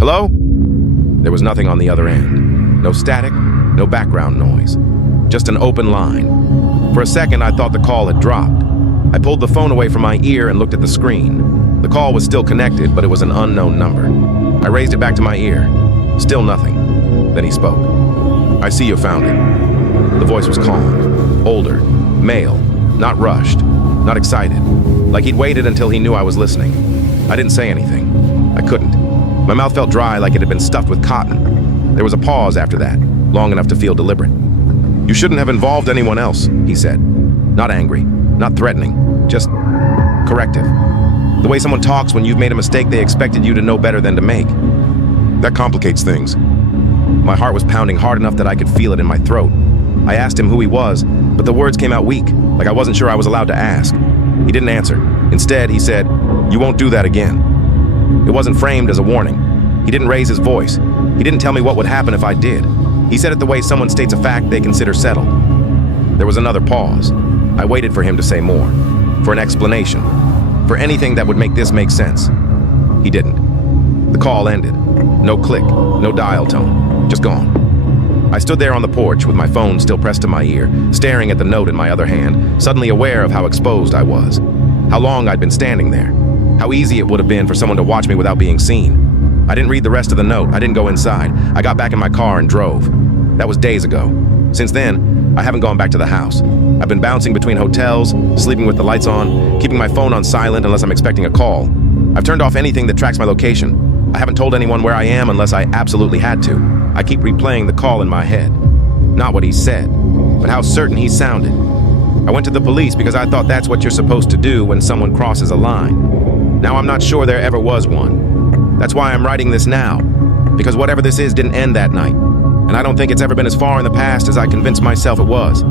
Hello? There was nothing on the other end. No static, no background noise. Just an open line. For a second, I thought the call had dropped. I pulled the phone away from my ear and looked at the screen. The call was still connected, but it was an unknown number. I raised it back to my ear. Still nothing. Then he spoke. "I see you found it." The voice was calm, older, male, not rushed, not excited, like he'd waited until he knew I was listening. I didn't say anything. I couldn't. My mouth felt dry like it had been stuffed with cotton. There was a pause after that, long enough to feel deliberate. "You shouldn't have involved anyone else," he said. Not angry, not threatening, just corrective. The way someone talks when you've made a mistake they expected you to know better than to make. That complicates things. My heart was pounding hard enough that I could feel it in my throat. I asked him who he was, but the words came out weak, like I wasn't sure I was allowed to ask. He didn't answer. Instead, he said, "You won't do that again." It wasn't framed as a warning. He didn't raise his voice. He didn't tell me what would happen if I did. He said it the way someone states a fact they consider settled. There was another pause. I waited for him to say more, for an explanation, for anything that would make this make sense. He didn't. The call ended. No click, no dial tone, just gone. I stood there on the porch with my phone still pressed to my ear, staring at the note in my other hand, suddenly aware of how exposed I was, how long I'd been standing there, how easy it would have been for someone to watch me without being seen. I didn't read the rest of the note. I didn't go inside. I got back in my car and drove. That was days ago. Since then, I haven't gone back to the house. I've been bouncing between hotels, sleeping with the lights on, keeping my phone on silent unless I'm expecting a call. I've turned off anything that tracks my location. I haven't told anyone where I am unless I absolutely had to. I keep replaying the call in my head. Not what he said, but how certain he sounded. I went to the police because I thought that's what you're supposed to do when someone crosses a line. Now I'm not sure there ever was one. That's why I'm writing this now, because whatever this is didn't end that night. And I don't think it's ever been as far in the past as I convinced myself it was.